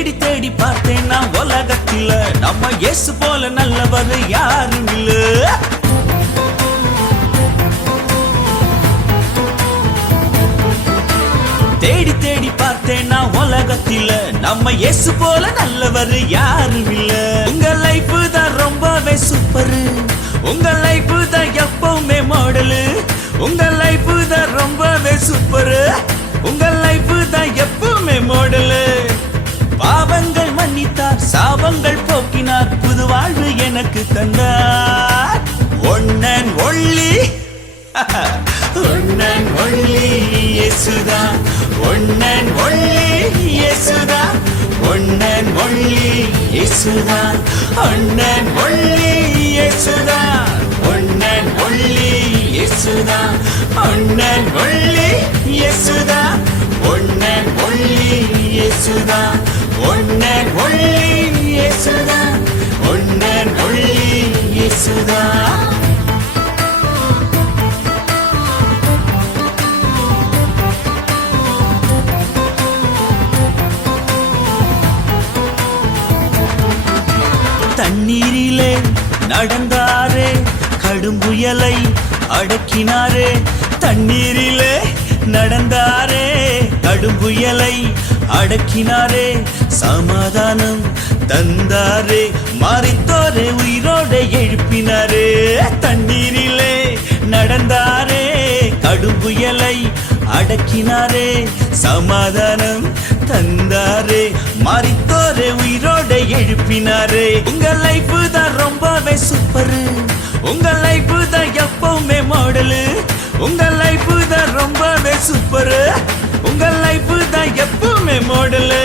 தேடி தேடி பார்த்தேன் நான் உலகத்தில் நம்ம இயேசு போல நல்லவர் யாரும் இல்ல. தேடி தேடி பார்த்தேன் நான் உலகத்தில் நம்ம இயேசு போல நல்லவர் யாரும் இல்ல. உங்க லைஃப் தான் ரொம்பவே சூப்பர், உங்க லைஃப் தான் எப்பவுமே மாடலு, உங்க லைஃப் தான் ரொம்பவே சூப்பர், உங்க லைஃப் தான் எப்பவுமே மாடலு. பாவங்கள் மன்னித்தார், சாபங்கள் போக்கினார், புது வாழ்வு எனக்கு தந்தார். One and only one and only இயேசுதான், ஒன் அண்ட் ஒன்லி இயேசுதான், ஒன் அண்ட் ஒன்லி இயேசுதான், ஒன் அண்ட் ஒன்லி இயேசுதான், ஒன் அண்ட் ஒன்லி இயேசுதான், ஒன் அண்ட் ஒன்லி இயேசுதான், ஒன் அண்ட் ஒன்லி இயேசுதான், ஒன் அண்ட் ஒன்லி இயேசுதான், ஒன் அண்ட் ஒன்லி இயேசுதான். தண்ணீரிலே நடந்தாரே, கடும் புயலை அடக்கினாரே. தண்ணீரிலே நடந்தாரே, கடும் புயலை அடக்கினாரே. சமாதானம் தந்தாரே, மரித்தோரே உயிரோட எழுப்பினாரே. தண்ணீரிலே நடந்தாரே, கடும் புயலை அடக்கினாரே. சமாதானம் தந்தாரே, மரித்தோரே உயிரோட எழுப்பினாரே. உங்க லைஃப் தான் ரொம்பவே சூப்பர், உங்க லைஃப் தான் எப்பவுமே மாடலு, உங்க லைஃப் தான் ரொம்பவே சூப்பர், உங்க லைஃப் தான் எப்பவுமே மாடலு.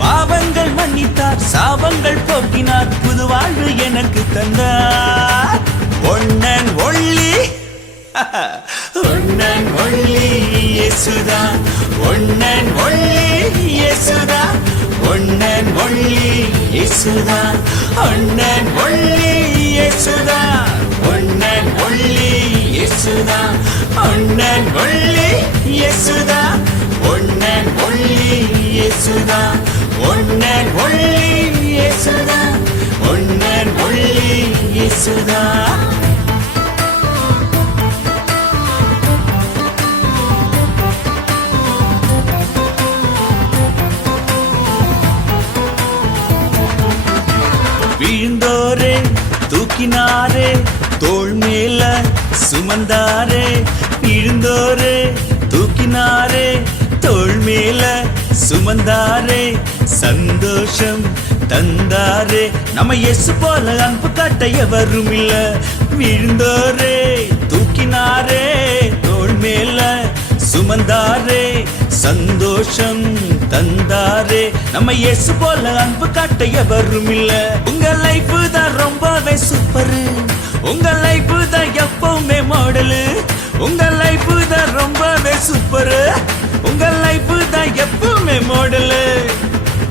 பாவங்கள் மன்னித்தார், சாபங்கள் போக்கினார், புது வாழ்வு எனக்கு தந்தார். One and only one and only இயேசுதான், ஒன் அண்ட் ஒன்லி இயேசுதான், ஒன் அண்ட் ஒன்லி இயேசுதான், ஒன் அண்ட் ஒன்லி இயேசுதான், ஒன் அண்ட் ஒன்லி இயேசுதான், ஒன் அண்ட் ஒன்லி இயேசுதான், ஒன் அண்ட் ஒன்லி இயேசுதான், ஒன் அண்ட் ஒன்லி இயேசுதான், ஒன் அண்ட் ஒன்லி இயேசுதான். விழுந்தோரே தூக்கினாரே, தோள் மேல சுமந்தாரே. விழுந்தோரே தூக்கினாரே, தோள் மேல சுமந்தாரே. சந்தோஷம் தந்தாரே, நம்ம இயேசு போல அன்பு காட்ட எவரும் இல்ல. விழுந்தோரே தூக்கினாரே, தோள் மேல சுமந்தாரே. சந்தோஷம் தந்தாரே, நம்ம இயேசு போல அன்பு காட்ட எவரும் இல்ல. உங்க லைஃப் தான் ரொம்பவே சூப்பர், உங்க லைஃப் தான் எப்பவுமே மாடலு, உங்க லைஃப் தான் ரொம்பவே சூப்பர், உங்க லைஃப் தான் எப்பவுமே மாடலு.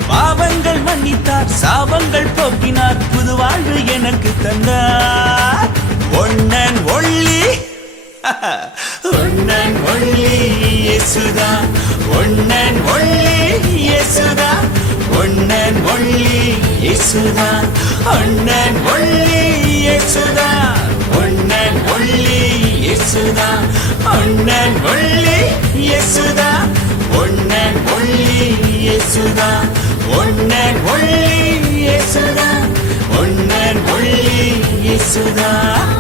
பாவங்கள் மன்னித்தார், சாபங்கள் போக்கினார், புது வாழ்வு எனக்கு தந்தார். One and only one and only இயேசுதான், ஒன் அண்ட் ஒன்லி இயேசுதான், ஒன் அண்ட் ஒன்லி இயேசுதான், ஒன் அண்ட் ஒன்லி இயேசுதான், ஒன் அண்ட் ஒன்லி இயேசுதான், ஒன் அண்ட் ஒன்லி இயேசுதான், ஒன் அண்ட் ஒன்லி இயேசுதான், ஒன் அண்ட் ஒன்லி இயேசுதான், ஒன் அண்ட் ஒன்லி இயேசுதான்.